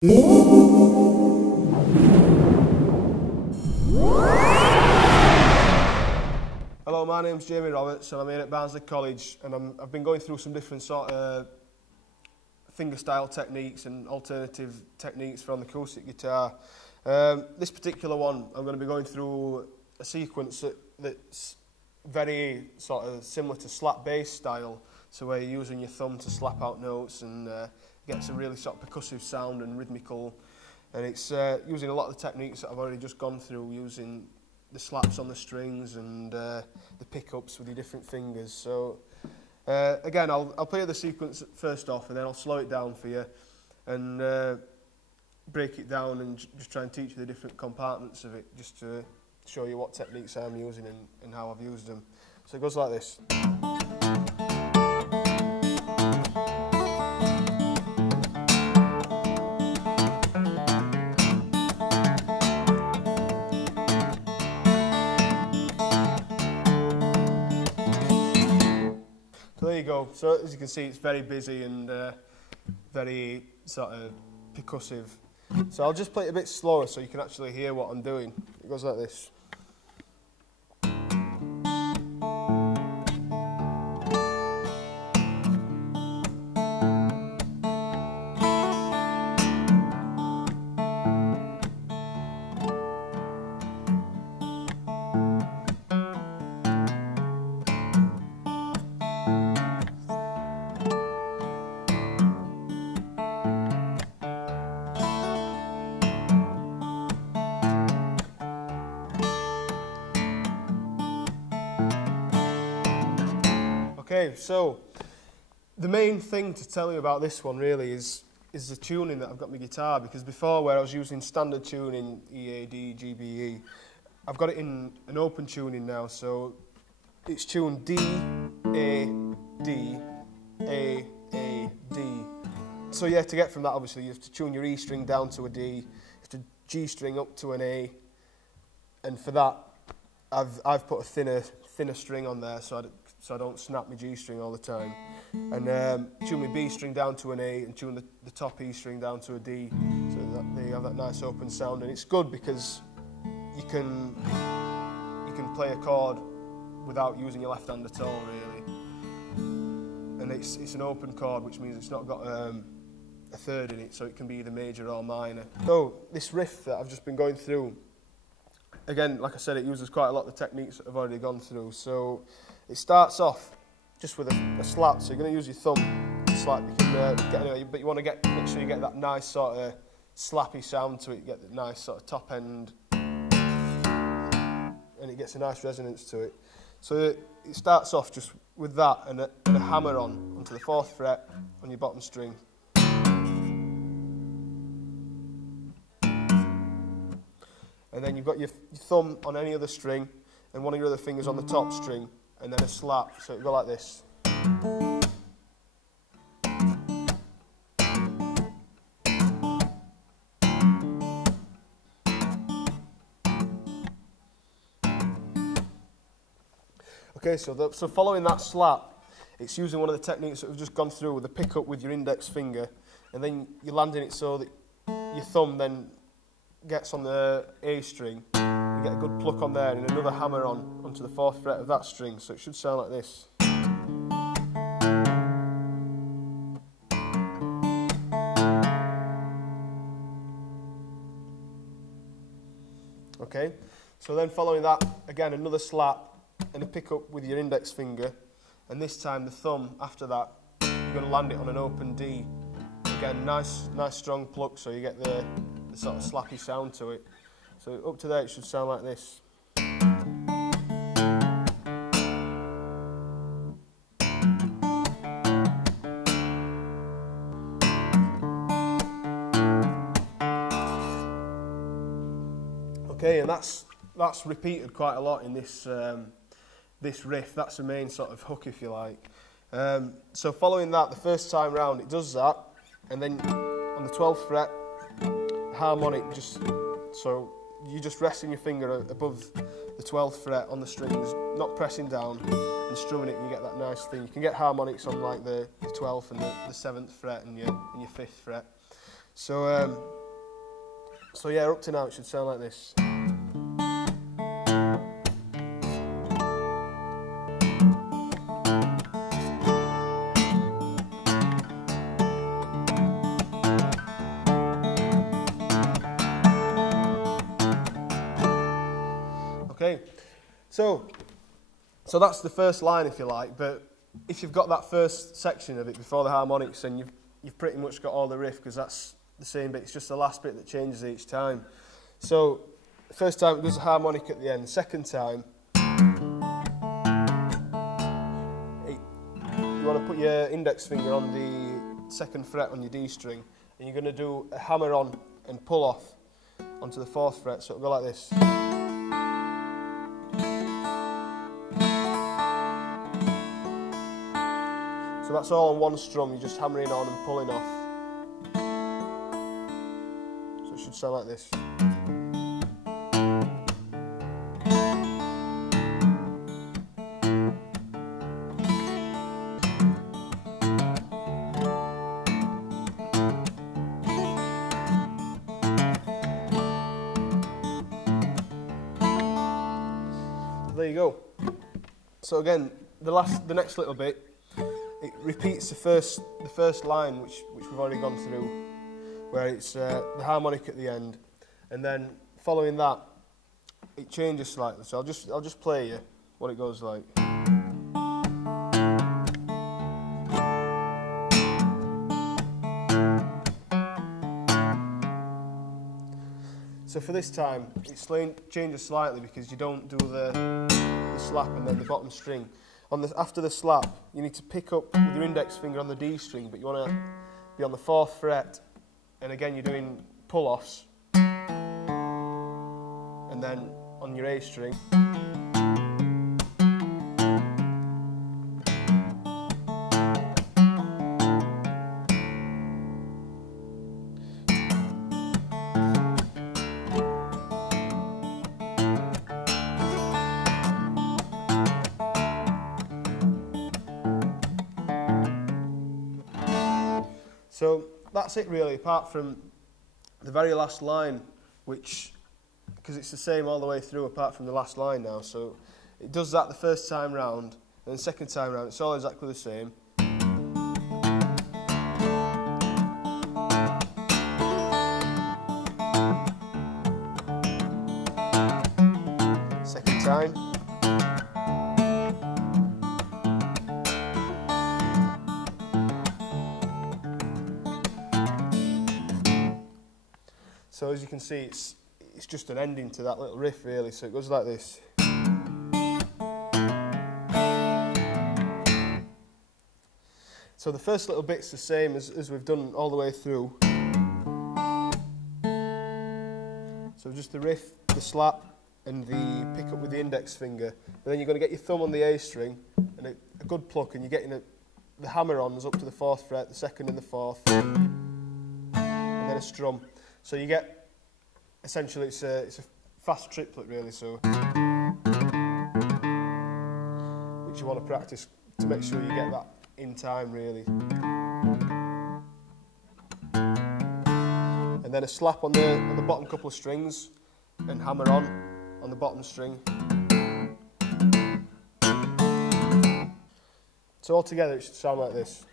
Hello, my name's Jamie Roberts and I'm here at Barnsley College, and I've been going through some different sort of fingerstyle techniques and alternative techniques for on the acoustic guitar. This particular one, I'm going to be going through a sequence that's very sort of similar to slap bass style, so where you're using your thumb to slap out notes and gets a really sort of percussive sound and rhythmical, and it's using a lot of the techniques that I've already just gone through, using the slaps on the strings and the pickups with your different fingers. So again, I'll play the sequence first off, and then I'll slow it down for you and break it down and just try and teach you the different compartments of it, just to show you what techniques I'm using and how I've used them. So it goes like this. So there you go. So as you can see, it's very busy and very sort of percussive. So I'll just play it a bit slower so you can actually hear what I'm doing. It goes like this. Okay, so the main thing to tell you about this one really is the tuning that I've got my guitar, because before, where I was using standard tuning, E, A, D, G, B, E, I've got it in an open tuning now, so it's tuned D, A, D, A, D. So yeah, to get from that, obviously, you have to tune your E string down to a D, you have to G string up to an A, and for that, I've put a thinner string on there, so I don't snap my G string all the time, and tune my B string down to an A and tune the top E string down to a D, so that you have that nice open sound. And it's good because you can play a chord without using your left hand at all, really, and it's an open chord, which means it's not got a third in it, so it can be either major or minor. So this riff that I've just been going through, again, like I said, it uses quite a lot of the techniques that I've already gone through. So it starts off just with a slap, so you're going to use your thumb to slap. You can get anyway, but you want to make sure you get that nice sort of slappy sound to it. You get the nice sort of top end, and it gets a nice resonance to it. So it starts off just with that and a hammer onto the 4th fret on your bottom string. And then you've got your thumb on any other string and one of your other fingers on the top string, and then a slap, so it'll go like this. Okay, so following that slap, it's using one of the techniques that we've just gone through with the pickup with your index finger, and then you're landing it so that your thumb then gets on the A string. You get a good pluck on there and another hammer onto the 4th fret of that string, so it should sound like this. Okay, so then following that, again another slap and a pickup with your index finger, and this time the thumb after that, you're going to land it on an open D. Again, nice strong pluck, so you get the sort of slappy sound to it. So up to there it should sound like this. Okay, and that's repeated quite a lot in this this riff. That's the main sort of hook, if you like. So following that, the first time round it does that, and then on the 12th fret, harmonic, so you're just resting your finger above the 12th fret on the strings, not pressing down, and strumming it, and you get that nice thing. You can get harmonics on like the 12th and the 7th fret and your 5th fret. So yeah, up to now it should sound like this. Okay, so that's the first line, if you like, but if you've got that first section of it before the harmonics, then you've pretty much got all the riff, because that's the same bit, it's just the last bit that changes each time. So, the first time it does a harmonic at the end, the second time, you want to put your index finger on the second fret on your D string, and you're going to do a hammer on and pull off onto the fourth fret, so it'll go like this. So that's all on one strum, you're just hammering on and pulling off. So it should sound like this. There you go. So again, the next little bit, it repeats the first line which we've already gone through, where it's the harmonic at the end, and then following that it changes slightly. So I'll just play you what it goes like. So for this time it changes slightly, because you don't do the slap and then the bottom string. After the slap, you need to pick up with your index finger on the D string, but you want to be on the fourth fret, and again you're doing pull-offs, and then on your A string. So that's it really, apart from the very last line, which, because it's the same all the way through apart from the last line now, so it does that the first time round, and the second time round it's all exactly the same. Second time. So as you can see, it's just an ending to that little riff really, so it goes like this. So the first little bit's the same as we've done all the way through. So just the riff, the slap, and the pick up with the index finger. But then you're going to get your thumb on the A string, and a good pluck, and you're getting the hammer-ons up to the fourth fret, the second and the fourth, and then a strum. So you get, essentially it's a fast triplet really, so which you want to practice to make sure you get that in time really. And then a slap on the bottom couple of strings, and hammer on the bottom string. So altogether it should sound like this.